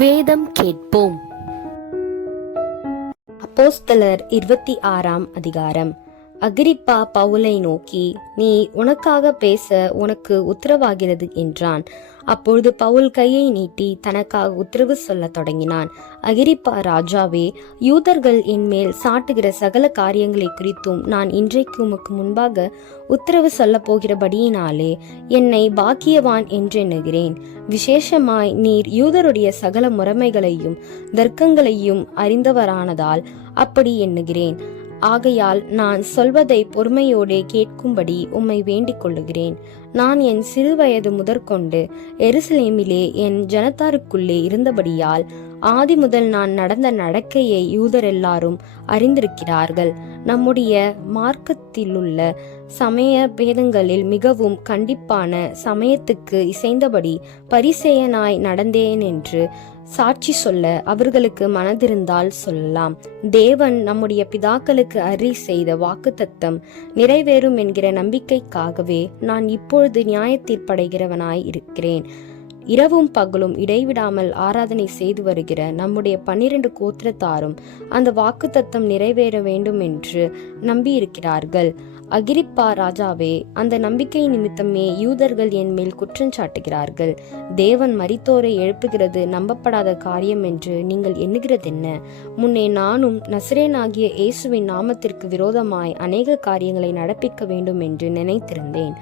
வேதம் கேட்போம். அப்போஸ்தலர் 26ஆம் அதிகாரம். அகிரிப்பா பவுலை நோக்கி, நீ உனக்காக பேச உனக்கு உத்தரவாகிறது என்றான். அப்பொழுது பவுல் கையை நீட்டி தனக்காக உத்தரவு சொல்ல தொடங்கினான். அகிரிப்பா, ராஜாவே, யூதர்கள் என்மேல் சாட்டுகிற சகல காரியங்களை குறித்தும் நான் இன்றைக்கு உமக்கு முன்பாக உத்தரவு சொல்ல போகிறபடியினாலே என்னை பாக்கியவான் என்றெண்ணுகிறேன். விசேஷமாய் நீர் யூதருடைய சகல முறைமைகளையும் தர்க்கங்களையும் அறிந்தவரானதால் அப்படி எண்ணுகிறேன். ஆகையால் நான் சொல்வதை பொறுமையோடே கேட்கும்படி உம்மை வேண்டிக் கொள்ளுகிறேன். நான் என் சிறுவயது முதற்கொண்டு எருசலேமிலே என் ஜனத்தாருக்குள்ளே இருந்தபடியால் ஆதி முதல் நான் நடந்த நடக்கையை யூதர் எல்லாரும் அறிந்திருக்கிறார்கள். நம்முடைய மார்க்கத்திலுள்ள சமய பேதங்களில் மிகவும் கண்டிப்பான சமயத்துக்கு இசைந்தபடி பரிசேயனாய் நடந்தேன் என்று சாட்சி சொல்ல அவர்களுக்கு மனதிருந்தால் சொல்லலாம். தேவன் நம்முடைய பிதாக்களுக்கு அருளி செய்த வாக்குத்தத்தம் நிறைவேறும் என்கிற நம்பிக்கைக்காகவே நான் இப்பொழுது நியாயத்தீர்ப்படைகிறவனாய் இருக்கிறேன். இரவும் பகலும் இடைவிடாமல் ஆராதனை செய்து வருகிற நம்முடைய 12 கோத்திரத்தாரும் அந்த வாக்குத்தத்தம் நிறைவேற வேண்டும் என்று நம்பியிருக்கிறார்கள். அகிரிப்பா, ராஜாவே, அந்த நம்பிக்கை நிமித்தமே யூதர்கள் என் மேல் குற்றஞ்சாட்டுகிறார்கள். தேவன் மரித்தோரை எழுப்புகிறது நம்பப்படாத காரியம் என்று நீங்கள் எண்ணுகிறதென்ன? முன்னே நானும் நசரேனாகிய இயேசுவின் நாமத்திற்கு விரோதமாய் அநேக காரியங்களை நடப்பிக்க வேண்டும் என்று நினைத்திருந்தேன்.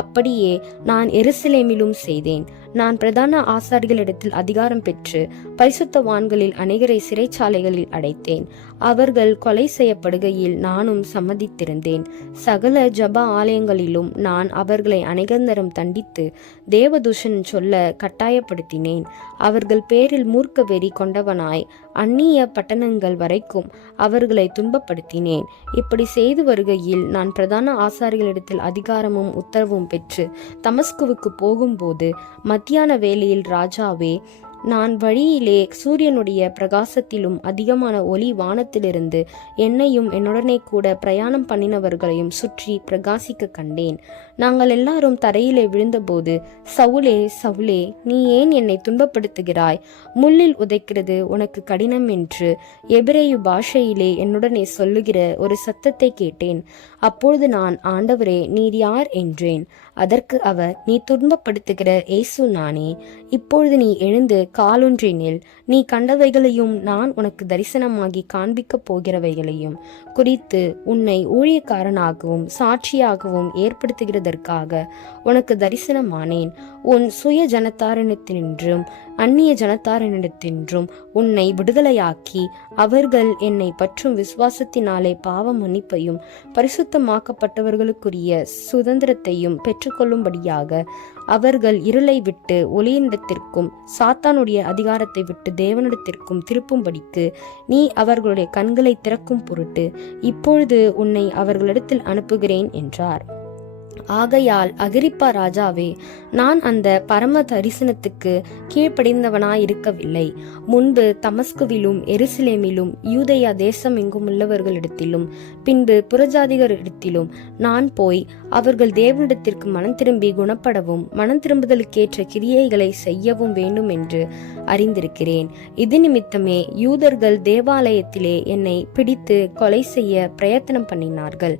அப்படியே நான் எருசலேமிலும் செய்தேன். நான் பிரதான ஆசாரிகளிடத்தில் அதிகாரம் பெற்று பரிசுத்தவான்களில் அநேகரை சிறைச்சாலைகளில் அடைத்தேன். அவர்கள் கொலை செய்யப்படுகையில் நானும் சம்மதித்திருந்தேன். சகல ஜப ஆலயங்களிலும் நான் அவர்களை அநேகந்தரம் தண்டித்து தேவதூஷன் சொல்ல கட்டாயப்படுத்தினேன். அவர்கள் பேரில் மூர்க்க வெறி கொண்டவனாய் அந்நிய பட்டணங்கள் வரைக்கும் அவர்களை துன்பப்படுத்தினேன். இப்படி செய்து வருகையில் நான் பிரதான ஆசாரிகளிடத்தில் அதிகாரமும் உத்தரவும் பெற்று தமஸ்குவுக்கு போகும்போது மத்தியான வேளையில், ராஜாவே, நான் வழியிலே சூரியனுடைய பிரகாசத்திலும் அதிகமான ஒளி வானத்திலிருந்து என்னையும் என்னுடனே கூட பிரயாணம் பண்ணினவர்களையும் சுற்றி பிரகாசிக்க கண்டேன். நாங்கள் எல்லாரும் தரையிலே விழுந்தபோது, சவுலே, சவுலே, நீ ஏன் என்னை துன்பப்படுத்துகிறாய்? முள்ளில் உதைக்கிறது உனக்கு கடினம் என்று எபிரேயு பாஷையிலே என்னுடனே சொல்லுகிற ஒரு சத்தத்தை கேட்டேன். அப்பொழுது நான், ஆண்டவரே, நீர் யார் என்றேன். அதற்கு அவர், நீ துன்பப்படுத்துகிற இயேசு நானே. இப்பொழுது நீ எழுந்து காலொன்றி நில். நீ கண்டவைகளையும் நான் உனக்கு தரிசனமாகி காண்பிக்கப் போகிறவைகளையும் குறித்து உன்னை ஊழியக்காரனாகவும் சாட்சியாகவும் ஏற்படுத்துகிறதற்காக உனக்கு தரிசனமானேன். உன் சுய ஜனத்தாரிடத்தினின்றும் அந்நிய ஜனத்தாரிடத்தினின்றும் உன்னை விடுதலையாக்கி அவர்கள் என்னை பற்றும் விசுவாசத்தினாலே பாவ மன்னிப்பையும் பரிசுத்தமாக்கப்பட்டவர்களுக்குரிய சுதந்திரத்தையும் பெற்றுக்கொள்ளும்படியாக அவர்கள் இருளை விட்டு ஒளியினிடத்திற்கும் சாத்தானுடைய அதிகாரத்தை விட்டு தேவனிடத்திற்கும் திருப்பும்படிக்கு நீ அவர்களுடைய கண்களை திறக்கும் பொருட்டு இப்பொழுது உன்னை அவர்களிடத்தில் அனுப்புகிறேன் என்றார். ஆகையால் அகிரிப்பா, ராஜாவே, நான் அந்த பரம தரிசனத்துக்கு கீழ்ப்படிந்தவனாயிருக்கவில்லை. முன்பு தமஸ்குவிலும் எருசலேமிலும் யூதேயா தேசம் எங்கும் உள்ளவர்களிடத்திலும் பின்பு புறஜாதிகரிடத்திலும் நான் போய் அவர்கள் தேவனிடத்திற்கு மனம் திரும்பி குணப்படவும் மனம் திரும்புதலுக்கேற்ற கிரியைகளை செய்யவும் வேண்டும் என்று அறிந்திருக்கிறேன். இது நிமித்தமே யூதர்கள் தேவாலயத்திலே என்னை பிடித்து கொலை செய்ய பிரயத்தனம் பண்ணினார்கள்.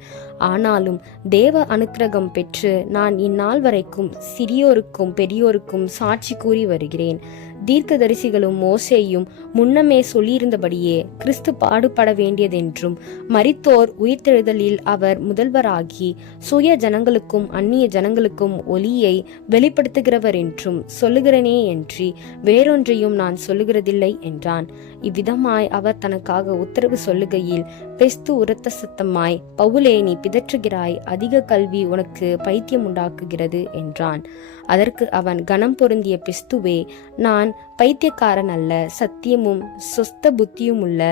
ஆனாலும் தேவ அனுக்கிரகம் பெற்று நான் இந்நாள் வரைக்கும் சிறியோருக்கும் பெரியோருக்கும் சாட்சி கூறி வருகிறேன். தீர்க்கதரிசிகளும் மோசேயும் முன்னமே சொல்லியிருந்தபடியே கிறிஸ்து பாடுபட வேண்டியதென்றும் மரித்தோர் உயிர்த்தெழுதலில் அவர் முதல்வராகி சுய ஜனங்களுக்கும் அந்நிய ஜனங்களுக்கும் ஒளியை வெளிப்படுத்துகிறவர் என்றும் சொல்லுகிறனே என்று வேறொன்றையும் நான் சொல்லுகிறதில்லை என்றான். இவ்விதமாய் அவர் தனக்காக உத்தரவு சொல்லுகையில் பெஸ்து உரத்த சத்தமாய், பவுலே, நீ பிதற்றுகிறாய், அதிக கல்வி உனக்கு பைத்தியம் உண்டாக்குகிறது என்றான். அதற்கு அவன், கனம் பொருந்திய பெஸ்துவே, நான் பைத்தியக்காரன் அல்ல, சத்தியமும் சொஸ்த புத்தியும் உள்ள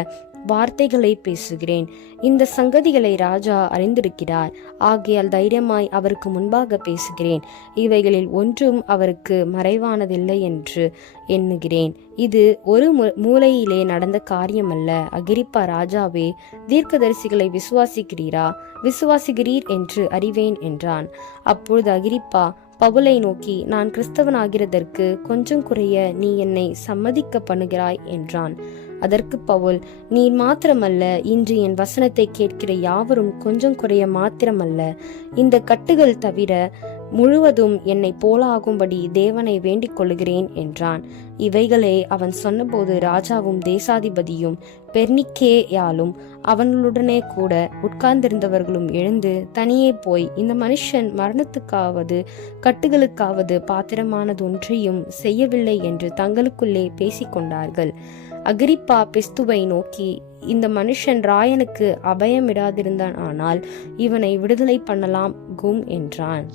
வார்த்தைகளை பேசுகிறேன். இந்த சங்கதிகளை ராஜா அறிந்திருக்கிறார். ஆகையால் தைரியமாய் அவருக்கு முன்பாக பேசுகிறேன். இவைகளில் ஒன்றும் அவருக்கு மறைவானதில்லை என்று எண்ணுகிறேன். இது ஒரு மூலையிலே நடந்த காரியமல்ல. அகிரிப்பா, ராஜாவே, தீர்க்கதரிசிகளை விசுவாசிக்கிறீர் என்று அறிவேன் என்றான். அப்பொழுது அகிரிப்பா, பவுலை நோக்கி, நான் கிறிஸ்தவனாகிறதற்கு கொஞ்சம் குறைய நீ என்னை சம்மதிக்க பண்ணுகிறாய் என்றான். அதற்கு பவுல், நீர் மாத்திரமல்ல, இன்று என் வசனத்தை கேட்கிற யாவரும் கொஞ்சம் குறைய மாத்திரமல்ல, இந்த கட்டுகள் தவிர முழுவதும் என்னை போலாகும்படி தேவனை வேண்டிக் கொள்ளுகிறேன் என்றான். இவைகளை அவன் சொன்னபோது ராஜாவும் தேசாதிபதியும் பெர்னிக்கேயாலும் அவனுடனே கூட உட்கார்ந்திருந்தவர்களும் எழுந்து தனியே போய், இந்த மனுஷன் மரணத்துக்காவது கட்டுகளுக்காவது பாத்திரமானதொன்றையும் செய்யவில்லை என்று தங்களுக்குள்ளே பேசிக்கொண்டார்கள். அகிரிப்பா பெஸ்துவை நோக்கி, இந்த மனுஷன் ராயனுக்கு அபயமிடாதிருந்தான், ஆனால் இவனை விடுதலை பண்ணலாம் என்றான்.